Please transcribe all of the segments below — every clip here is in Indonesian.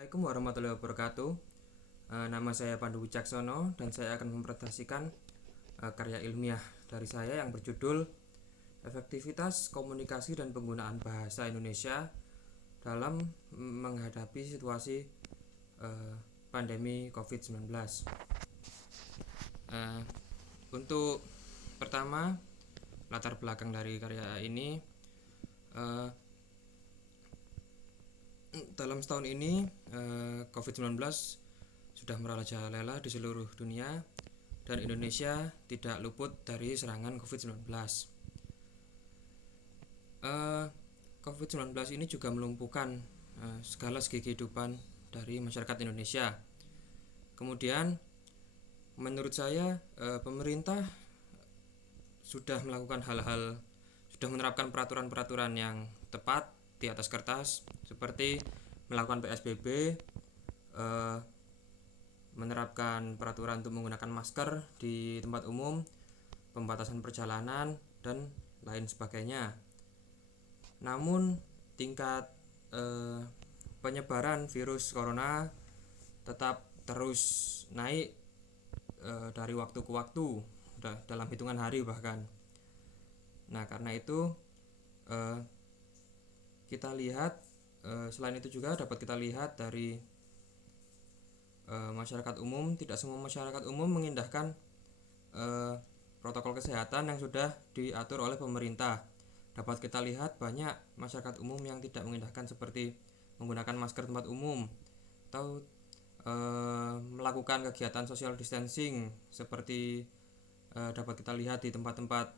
Assalamualaikum warahmatullahi wabarakatuh. Nama saya Pandu Wicaksono dan saya akan mempresentasikan karya ilmiah dari saya yang berjudul Efektivitas Komunikasi dan Penggunaan Bahasa Indonesia dalam menghadapi situasi pandemi COVID-19. Untuk pertama, latar belakang dari karya ini, dalam setahun ini COVID-19 sudah merajalela di seluruh dunia dan Indonesia tidak luput dari serangan COVID-19. COVID-19 ini juga melumpuhkan segala segi kehidupan dari masyarakat Indonesia. Kemudian menurut saya pemerintah sudah melakukan sudah menerapkan peraturan-peraturan yang tepat di atas kertas, seperti melakukan PSBB, menerapkan peraturan untuk menggunakan masker di tempat umum, pembatasan perjalanan, dan lain sebagainya. Namun tingkat penyebaran virus corona tetap terus naik dari waktu ke waktu, dalam hitungan hari bahkan. Nah, karena itu kita lihat, selain itu juga dapat kita lihat dari masyarakat umum, tidak semua masyarakat umum mengindahkan protokol kesehatan yang sudah diatur oleh pemerintah. Dapat kita lihat banyak masyarakat umum yang tidak mengindahkan, seperti menggunakan masker tempat umum atau melakukan kegiatan social distancing, seperti dapat kita lihat di tempat-tempat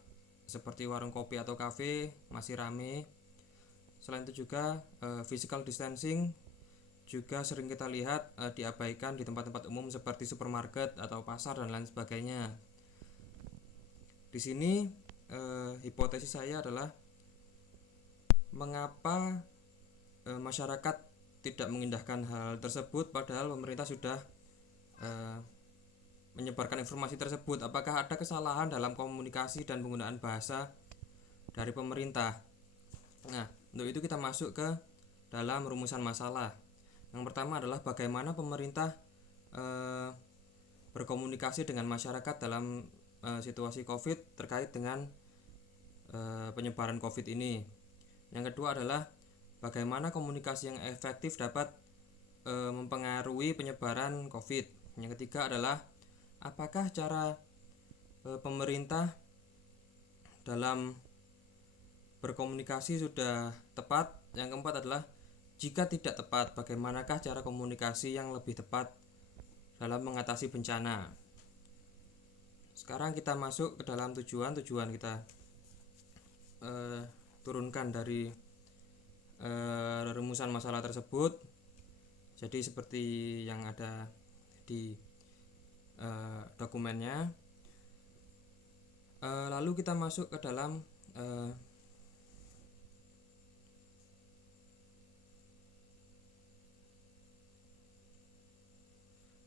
seperti warung kopi atau kafe masih rame. Selain itu juga physical distancing juga sering kita lihat diabaikan di tempat-tempat umum seperti supermarket atau pasar dan lain sebagainya. Di sini hipotesis saya adalah mengapa masyarakat tidak mengindahkan hal tersebut padahal pemerintah sudah menyebarkan informasi tersebut. Apakah ada kesalahan dalam komunikasi dan penggunaan bahasa dari pemerintah? Nah, untuk itu kita masuk ke dalam rumusan masalah. Yang pertama adalah bagaimana pemerintah berkomunikasi dengan masyarakat dalam situasi COVID terkait dengan penyebaran COVID ini. Yang kedua adalah bagaimana komunikasi yang efektif dapat mempengaruhi penyebaran COVID. Yang ketiga adalah apakah cara pemerintah dalam berkomunikasi sudah tepat. Yang keempat adalah jika tidak tepat, bagaimanakah cara komunikasi yang lebih tepat dalam mengatasi bencana. Sekarang kita masuk ke dalam tujuan kita turunkan dari rumusan masalah tersebut. Jadi seperti yang ada di dokumennya. Lalu kita masuk ke dalam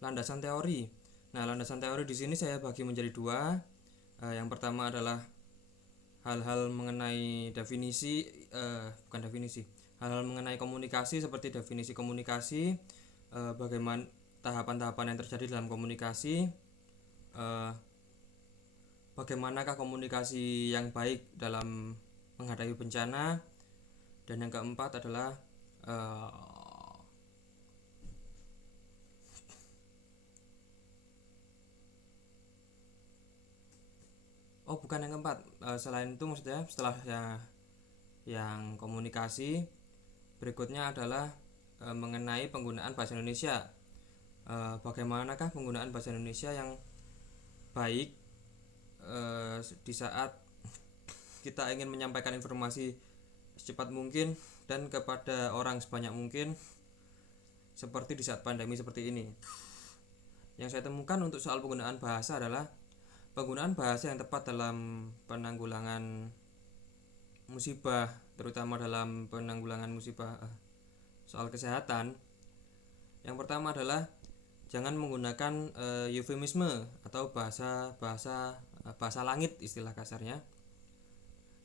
landasan teori. Nah, landasan teori di sini saya bagi menjadi dua. Yang pertama adalah hal-hal mengenai hal-hal mengenai komunikasi, seperti definisi komunikasi, bagaimana tahapan-tahapan yang terjadi dalam komunikasi, bagaimanakah komunikasi yang baik dalam menghadapi bencana, dan yang keempat adalah bukan yang keempat, selain itu maksudnya setelah yang komunikasi, berikutnya adalah mengenai penggunaan bahasa Indonesia. Bagaimanakah penggunaan bahasa Indonesia yang baik di saat kita ingin menyampaikan informasi secepat mungkin dan kepada orang sebanyak mungkin, seperti di saat pandemi seperti ini. Yang saya temukan untuk soal penggunaan bahasa adalah penggunaan bahasa yang tepat dalam penanggulangan musibah, terutama dalam penanggulangan musibah soal kesehatan. Yang pertama adalah jangan menggunakan eufemisme atau bahasa langit, istilah kasarnya,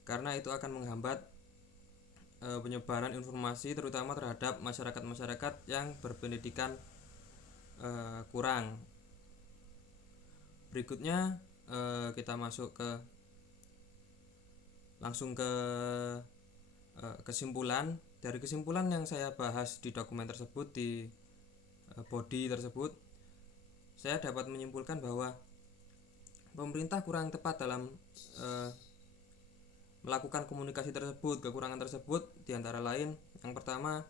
karena itu akan menghambat penyebaran informasi terutama terhadap masyarakat-masyarakat yang berpendidikan kurang. Berikutnya kita masuk langsung ke kesimpulan. Dari kesimpulan yang saya bahas di dokumen tersebut, di body tersebut, saya dapat menyimpulkan bahwa pemerintah kurang tepat dalam melakukan komunikasi tersebut. Kekurangan tersebut diantara lain, yang pertama,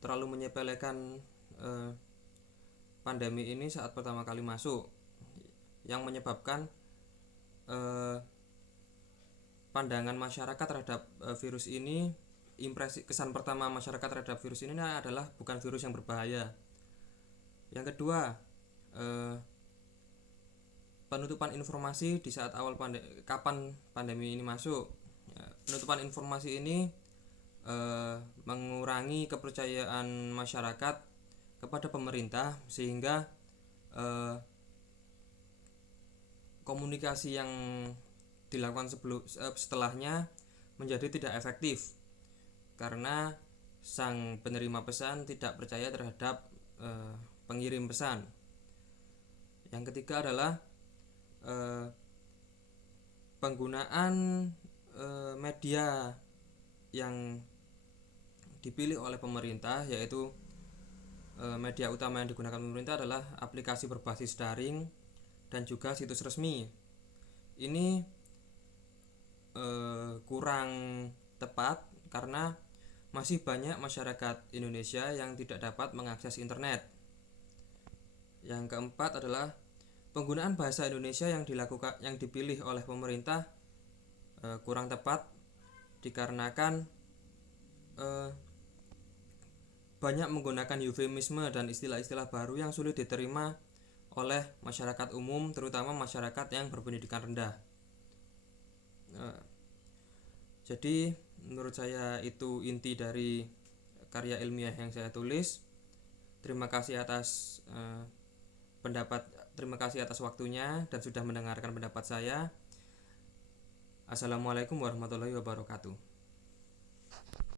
terlalu menyepelekan pandemi ini saat pertama kali masuk, yang menyebabkan pandangan masyarakat terhadap virus ini, impresi kesan pertama masyarakat terhadap virus ini adalah bukan virus yang berbahaya. Yang kedua, penutupan informasi di saat awal kapan pandemi ini masuk. Penutupan informasi ini mengurangi kepercayaan masyarakat kepada pemerintah, sehingga komunikasi yang dilakukan setelahnya menjadi tidak efektif karena sang penerima pesan tidak percaya terhadap pengirim pesan. Yang ketiga adalah penggunaan media yang dipilih oleh pemerintah, yaitu media utama yang digunakan pemerintah adalah aplikasi berbasis daring dan juga situs resmi. Ini kurang tepat karena masih banyak masyarakat Indonesia yang tidak dapat mengakses internet. Yang keempat adalah penggunaan bahasa Indonesia yang dipilih oleh pemerintah kurang tepat dikarenakan banyak menggunakan eufemisme dan istilah-istilah baru yang sulit diterima oleh masyarakat umum, terutama masyarakat yang berpendidikan rendah. Jadi menurut saya itu inti dari karya ilmiah yang saya tulis. Terima kasih atas terima kasih atas waktunya dan sudah mendengarkan pendapat saya. Assalamualaikum warahmatullahi wabarakatuh.